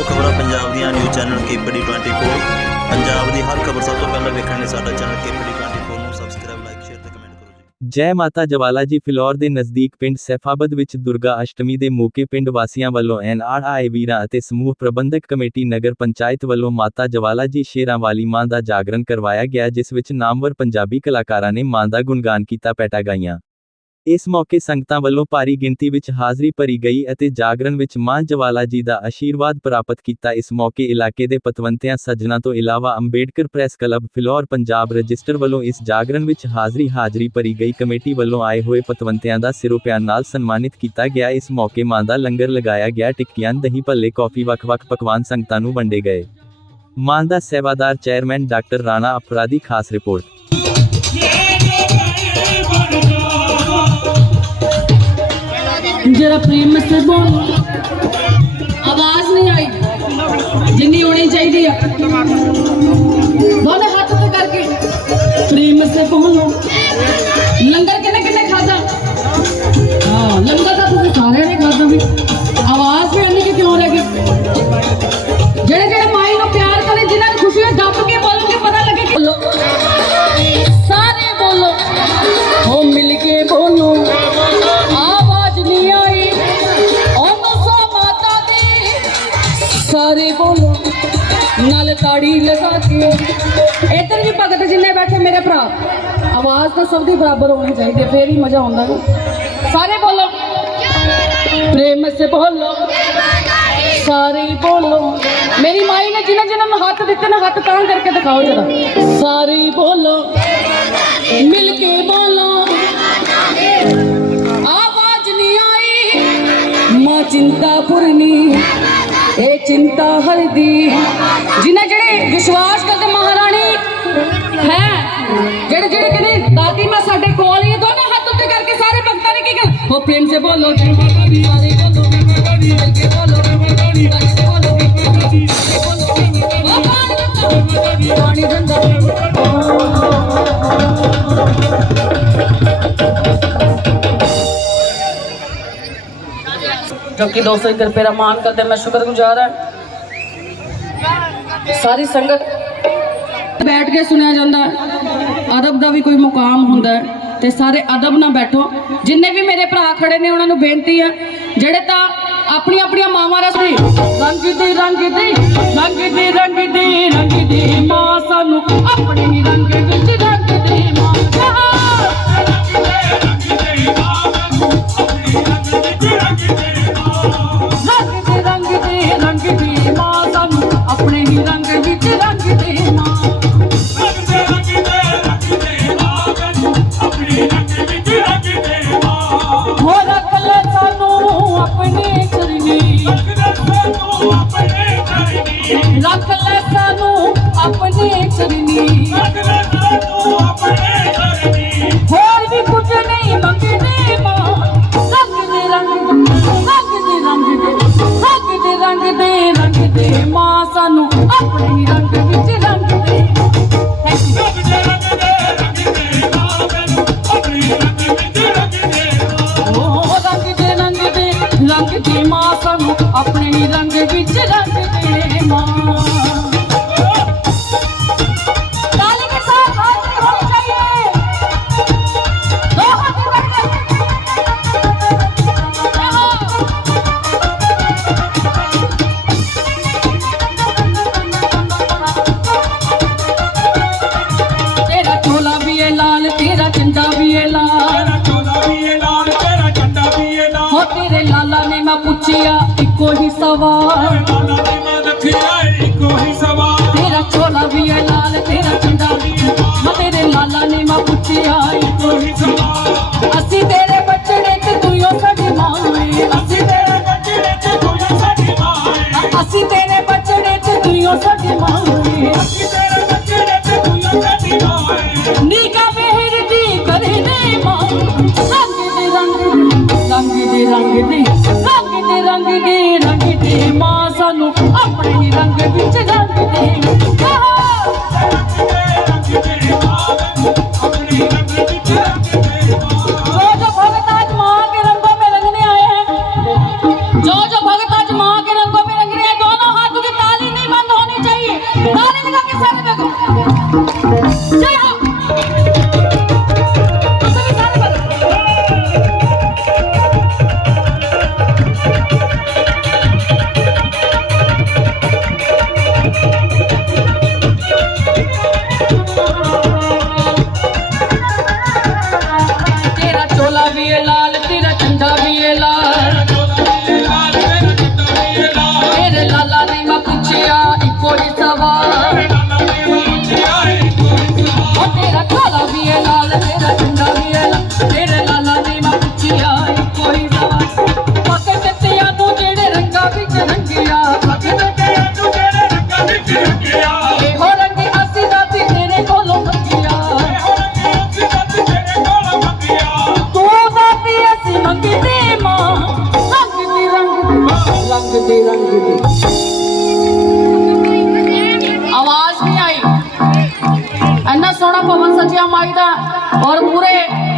ਰਹੋ ਖਬਰਾਂ ਪੰਜਾਬ ਦੀਆਂ ਨਿਊਜ਼ ਚੈਨਲ ਕੇਪੀਡੀ 24 ਪੰਜਾਬ ਦੀ ਹਰ ਖਬਰ ਸਭ ਤੋਂ ਪਹਿਲਾਂ ਵੇਖਣ ਲਈ ਸਾਡਾ ਚੈਨਲ ਕੇਪੀਡੀ 24 ਨੂੰ ਸਬਸਕ੍ਰਾਈਬ ਲਾਈਕ ਸ਼ੇਅਰ ਤੇ ਕਮੈਂਟ ਕਰੋ ਜੀ। ਜੈ ਮਾਤਾ ਜਵਾਲਾ ਜੀ ਫਿਲੌਰ ਦੇ ਨਜ਼ਦੀਕ ਪਿੰਡ ਸੈਫਾਬਦ ਵਿੱਚ ਦੁਰਗਾ ਅਸ਼ਟਮੀ ਦੇ ਮੌਕੇ ਪਿੰਡ ਵਾਸੀਆਂ ਵੱਲੋਂ ਐਨਆਰਆਈ ਵੀਰਾਂ ਅਤੇ ਸਮੂਹ ਪ੍ਰਬੰਧਕ ਕਮੇਟੀ ਨਗਰ ਪੰਚਾਇਤ ਵੱਲੋਂ ਮਾਤਾ ਜਵਾਲਾ ਜੀ ਸ਼ੇਰਾਂ ਵਾਲੀ ਮਾਂ ਦਾ ਜਾਗਰਣ ਕਰਵਾਇਆ ਗਿਆ, ਜਿਸ ਵਿੱਚ ਨਾਮਵਰ ਪੰਜਾਬੀ ਕਲਾਕਾਰਾਂ ਨੇ ਮਾਂ ਦਾ ਗੁਣਗਾਨ ਕੀਤਾ ਪੈਟਾ ਗਾਈਆਂ ਇਸ ਮੌਕੇ ਸੰਗਤਾਂ ਵੱਲੋਂ ਭਾਰੀ ਗਿਣਤੀ ਵਿੱਚ ਹਾਜ਼ਰੀ ਭਰੀ ਗਈ ਅਤੇ ਜਾਗਰਣ ਵਿੱਚ ਮਾਂ ਜਵਾਲਾ ਜੀ ਦਾ ਆਸ਼ੀਰਵਾਦ ਪ੍ਰਾਪਤ ਕੀਤਾ। ਇਸ ਮੌਕੇ ਇਲਾਕੇ ਦੇ ਪਤਵੰਤਿਆਂ, ਸੱਜਣਾ ਤੋਂ ਇਲਾਵਾ Ambedkar press club, Phillaur Punjab register ਵੱਲੋਂ ਇਸ ਜਾਗਰਣ ਵਿੱਚ ਹਾਜ਼ਰੀ ਹਾਜ਼ਰੀ ਭਰੀ ਗਈ। ਕਮੇਟੀ ਵੱਲੋਂ ਆਏ ਹੋਏ ਪਤਵੰਤਿਆਂ ਦਾ ਸਿਰੋਂ ਪਿਆਰ ਨਾਲ ਸਨਮਾਨਿਤ ਕੀਤਾ ਗਿਆ। ਇਸ ਮੌਕੇ ਮਾਂ ਦਾ ਲੰਗਰ ਲਗਾਇਆ ਗਿਆ। ਟਿੱਕੀਆਂ, ਦਹੀਂ ਭੱਲੇ, ਕੌਫੀ, ਵੱਖ-ਵੱਖ ਪਕਵਾਨ ਸੰਗਤਾਂ ਨੂੰ ਵੰਡੇ ਗਏ। ਮਾਂ ਦਾ ਸੇਵਾਦਾਰ ਚੇਅਰਮੈਨ ਡਾਕਟਰ ਰਾਣਾ ਅਫਰਾਦੀ ਖਾਸ ਰਿਪੋਰਟ। जरा प्रेम से बोल आवाज नहीं आई जिनी होनी चाहिए दोनों हाथ पे करके प्रेम से बोलो लंगर किने किने खादा हाँ लंगर तो सारे ने खादा भी ਭਗਤ ਜਿੰਨੇ ਬੈਠੇ ਮੇਰੇ ਭਰਾ। ਆਵਾਜ਼ ਤਾਂ ਸਭ ਦੀ ਬਰਾਬਰ ਹੋਣੀ ਚਾਹੀਦੀ ਹੈ, ਫੇਰ ਹੀ ਮਜ਼ਾ ਆਉਂਦਾ ਨਾ। ਸਾਰੇ ਬੋਲੋ। ਪ੍ਰੇਮ ਸੇ ਬੋਲੋ। ਸਾਰੇ ਹੀ ਬੋਲੋ। ਮੇਰੀ ਮਾਈ ਨੇ ਜਿਨ੍ਹਾਂ ਜਿਨ੍ਹਾਂ ਨੂੰ ਹੱਥ ਦਿੱਤੇ ਨਾ ਹੱਥ ਤਾਂ ਕਰਕੇ ਦਿਖਾਓ ਜਰਾ। ਸਾਰੇ ਹੀ ਬੋਲੋ। ਮਿਲ ਕੇ ਬੋਲੋ। ਆਵਾਜ਼ ਨਹੀਂ ਆਈ। ਮਾਂ ਚਿੰਤਾ ਪੁਰਨੀ ਇਹ ਚਿੰਤਾ ਹਰਦੀ ਜਿਨ੍ਹਾਂ ਜਿਹੜੇ ਵਿਸ਼ਵਾਸ ਕਰਦੇ ਮਹਾਰਾਣੀ ਹੈ ਜਿਹੜੇ ਜਿਹੜੇ ਕਹਿੰਦੇ ਦਾਦੀ ਮਾਂ ਸਾਡੇ ਕੋਲ ਹੀ ਹੈ, ਦੋਨੋਂ ਹੱਥ ਉੱਤੇ ਕਰਕੇ ਸਾਰੇ ਭਗਤਾਂ ਨੇ ਕੀ ਕਰ ਉਹ ਪ੍ਰੇਮ ਸੇ ਬੋਲੋ ਸਾਰੇ ਬੋਲੋ ਮਿਲ ਕੇ ਬੋਲੋ ਕਰਕੇ ਬੋਲੋ ਪਾਣੀ ਦੰਦਾ जो कि दोस्तों एक रुपये मान करते मैं शुक्रगुजार है ਸਾਰੀ ਸੰਗਤ ਬੈਠ ਕੇ ਸੁਣਿਆ ਜਾਂਦਾ ਅਦਬ ਦਾ ਵੀ ਕੋਈ ਮੁਕਾਮ ਹੁੰਦਾ ਹੈ ਤੇ ਸਾਰੇ ਅਦਬ ਨਾਲ ਬੈਠੋ। ਜਿੰਨੇ ਵੀ ਮੇਰੇ ਭਰਾ ਖੜੇ ਨੇ, ਉਹਨਾਂ ਨੂੰ ਬੇਨਤੀ ਹੈ, ਜਿਹੜੇ ਤਾਂ ਆਪਣੀਆਂ ਆਪਣੀਆਂ ਮਾਵਾਂ ਰਸੀ ਰੰਗ ਦੀ ਰੰਗ ਦੀ ਰੰਗ ਦੀ ਰੰਗ ਦੀ ਰੰਗ ਦੀ ਮਾਂ ਸਾਨੂੰ ਆਪਣੇ ਰੰਗ ਵਿੱਚ ਰੰਗ ਦੀ ਮਾਂ। ਸਾਨੂੰ ਆਪਣੇ ਹੀ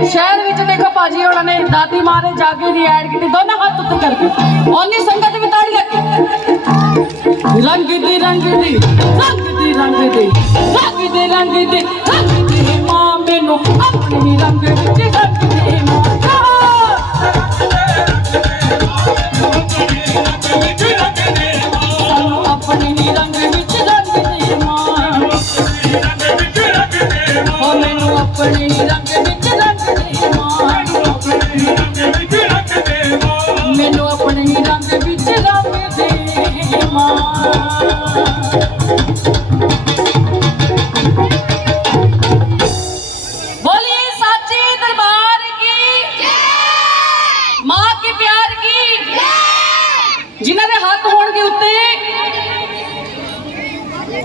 ਸ਼ਹਿਰ ਵਿੱਚ ਦੇਖੋ ਭਾਜੀ ਉਹਨਾਂ ਨੇ ਦਾਦੀ ਮਾਂ ਦੇ ਜਾਗੇ ਦੀ ਐਡ ਕੀਤੀ, ਦੋਨਾਂ ਹੱਥ ਉੱਤੇ ਕਰਕੇ ਓਨੀ ਸੰਗਤ ਵੀ ਤਾੜੀ ਰੰਗ ਦੀ ਰੰਗ ਦੀ ਰੰਗ ਦੀ ਰੰਗ ਦੀ ਰੰਗ ਦੇ ਰੰਗ ਦੇ ਰੰਗ ਦੀ ਮਾਂ ਮੈਨੂੰ ਆਪਣੇ ਰੰਗ ਵਿੱਚ ਰੰਗ ਜਿਨ੍ਹਾਂ ਦੇ ਹੱਥ ਹੋਣਗੇ ਉੱਤੇ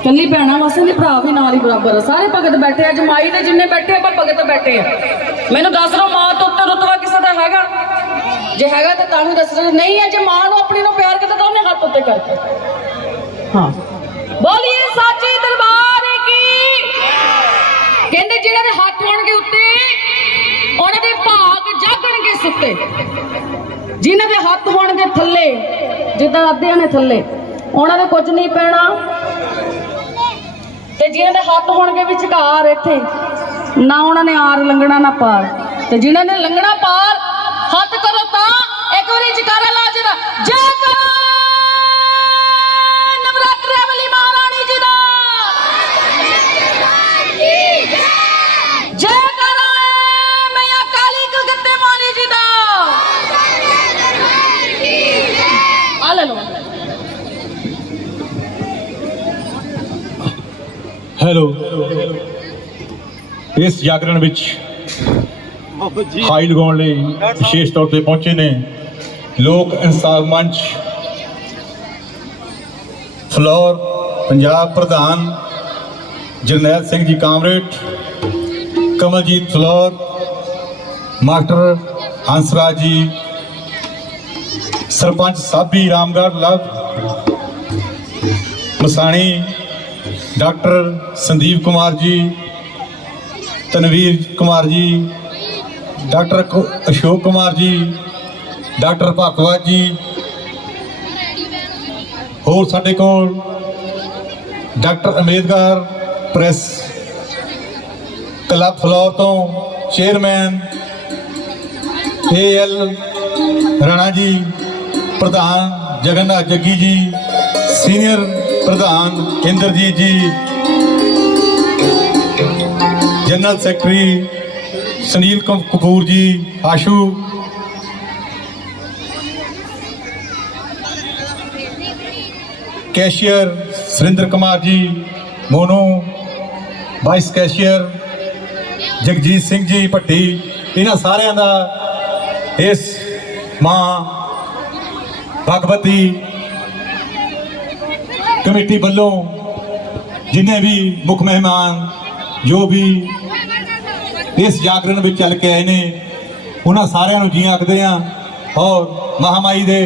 ਕੱਲੀ ਭੈਣਾਂ ਵਾਸਤੇ ਨਹੀਂ, ਭਰਾ ਵੀ ਨਾਲ ਹੀ ਬਰਾਬਰ ਆ। ਸਾਰੇ ਭਗਤ ਬੈਠੇ ਆ ਜਮਾਈ ਦੇ ਜਿੰਨੇ ਬੈਠੇ ਆਪਾਂ ਭਗਤ ਬੈਠੇ ਆ। ਮੈਨੂੰ ਦੱਸ ਦਿਓ ਮਾਂ ਤੋਂ ਉੱਤੇ ਰੁਤਬਾ ਕਿਸੇ ਦਾ ਹੈਗਾ? ਜੇ ਹੈਗਾ ਤਾਂ ਨੂੰ ਦੱਸ ਰਹੇ ਨਹੀਂ ਹੈ, ਜੇ ਮਾਂ ਨੂੰ ਆਪਣੀ ਨੂੰ ਪਿਆਰ ਕੀਤਾ ਤਾਂ ਉਹਨੇ ਹੱਥ ਉੱਤੇ ਕਰਕੇ ਹਾਂ ਬੋਲੀਏ ਸਾਚੇ ਦਰਬਾਰ ਕੀ? ਕਹਿੰਦੇ ਜਿਹਨਾਂ ਦੇ ਹੱਥ ਹੋਣਗੇ ਉੱਤੇ, ਉਹਨਾਂ ਦੇ ਭਾਗ ਜਾਗਣਗੇ ਸੁੱਤੇ। ਜਿਨ੍ਹਾਂ ਦੇ ਹੱਥ ਹੋਣਗੇ ਥੱਲੇ, ਜਿੱਦਾਂ ਅੱਧਿਆਂ ਨੇ ਥੱਲੇ, ਉਹਨਾਂ ਦੇ ਕੁਝ ਨਹੀਂ ਪੈਣਾ। ਤੇ ਜਿਨ੍ਹਾਂ ਦੇ ਹੱਥ ਹੋਣਗੇ ਵਿਚਕਾਰ ਇੱਥੇ, ਨਾ ਉਹਨਾਂ ਨੇ ਆਰ ਲੰਘਣਾ, ਨਾ ਪਾਰ। ਤੇ ਜਿਨ੍ਹਾਂ ਨੇ ਲੰਘਣਾ ਪਾਰ, ਹੱਥ ਕਰੋ ਤਾਂ ਇੱਕ ਵਾਰੀ ਜਕਾਰਾ ਲਾ ਜਰਾ। ਜੈ ਹੈਲੋ। ਇਸ ਜਾਗਰਣ ਵਿੱਚ ਹਾਈ ਲਗਾਉਣ ਲਈ ਵਿਸ਼ੇਸ਼ ਤੌਰ ਤੇ ਪਹੁੰਚੇ ਨੇ ਲੋਕ ਇਨਸਾਫ ਮੰਚ ਫਲੋਰ ਪੰਜਾਬ ਪ੍ਰਧਾਨ Jarnail Singh ji comrade Kamaljit Phillaur master Hansraj ji sarpanch Sabi Ramgarh Lav Masani doctor Sandeep Kumar ji, Tanveer Kumar ਜੀ, ਡਾਕਟਰ ਕੁ- ਅਸ਼ੋਕ ਕੁਮਾਰ ਜੀ, ਡਾਕਟਰ ਭਾਕਵਾ ਜੀ, ਹੋਰ ਸਾਡੇ ਕੋਲ doctor Ambedkar press club Phillaur ਤੋਂ chairman A L Rana ji, ਪ੍ਰਧਾਨ ਜਗਨਨਾਥ ਜੱਗੀ ਜੀ, senior ਪ੍ਰਧਾਨ ਇੰਦਰਜੀਤ ਜੀ, ਜਨਰਲ ਸੈਕਟਰੀ ਸੁਨੀਲ ਕ- Kapoor ji, Ashu. Cashier Surinder Kumar ji, Monu. Vice cashier Jagjit Singh ji, Bhatti. ਇਹਨਾਂ ਸਾਰਿਆਂ ਦਾ ਇਸ ਮਾਂ ਭਗਵਤੀ ਕਮੇਟੀ ਵੱਲੋਂ ਜਿੰਨੇ ਵੀ ਮੁੱਖ ਮਹਿਮਾਨ, ਜੋ ਵੀ ਇਸ ਜਾਗਰਣ ਵਿੱਚ ਚੱਲ ਕੇ ਆਏ ਨੇ, ਉਹਨਾਂ ਸਾਰਿਆਂ ਨੂੰ ਜੀ ਆਖਦੇ ਆ ਔਰ ਮਹਾਮਾਈ ਦੇ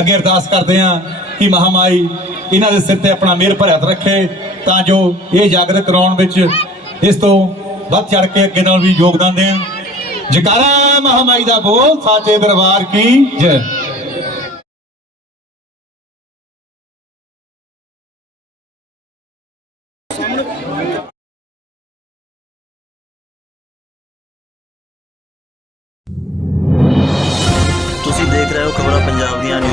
ਅੱਗੇ ਅਰਦਾਸ ਕਰਦੇ ਆ ਕਿ ਮਹਾਮਾਈ ਇਹਨਾਂ ਦੇ ਸਿਰ ਤੇ ਆਪਣਾ ਮਿਹਰ ਭਰਿਆ ਹੱਥ ਰੱਖੇ ਤਾਂ ਜੋ ਇਹ ਜਾਗਰਤ ਕਰਾਉਣ ਵਿੱਚ ਇਸ ਤੋਂ ਵੱਧ ਚੜ ਕੇ ਅੱਗੇ ਨਾਲ ਵੀ ਯੋਗਦਾਨ ਦੇਣ। ਜਕਾਰਾ ਮਹਾਮਾਈ ਦਾ ਬੋਲ, ਸਾਚੇ ਦਰਬਾਰ ਕੀ ਜੈ।